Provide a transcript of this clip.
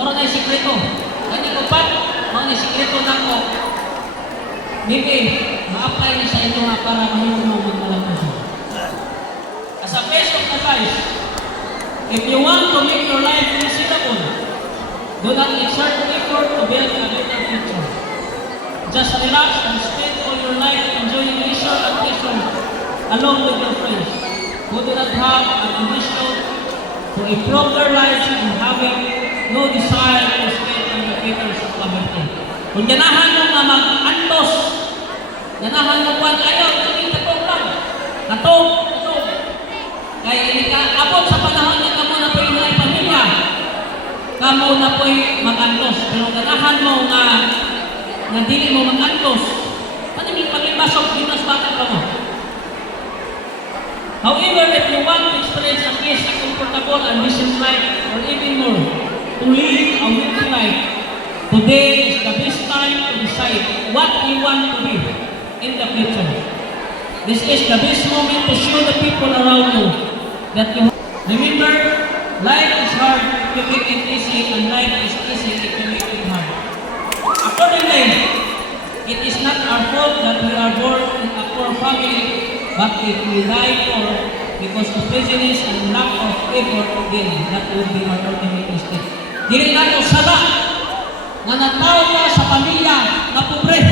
Moro na sikreto. Kani ko pa, mao ni sikreto nako. Maybe ma-apply ni sa inyo nga para mahimo mo magmalapos. As a best of advice, if you want to make your life miserable, do not exert effort to build a better future. Just relax and spend all your life enjoying leisure and pleasure along with your friends who do not have an ambition to improve their lives and having no desire to spend on the favors of poverty. Kung ganahan mo nga mag-antos, ganahan mo kung ayaw, hindi tatong lang. Tatong. Kaya hindi ka abot sa panahon na kamo na po yung mga pamilya. Kamo na po yung mag-antos. Pero ganahan mo nga dili mo mag-antos. Ano yung pag-ibasok, ginas bakit ka mo? However, if you want to experience at least a comfortable and decent life, or even more, to live a wealthy life, today is the best time to decide what you want to be in the future. This is the best moment to show the people around you that you remember, life is hard if you make it easy, and life is easy if you make it hard. Accordingly, it is not our fault that we are born in a poor family, but if we die poor because of laziness and lack of effort, then that would be our ultimate mistake. Dili na ko sada nga natao ka sa pamilya na pobre.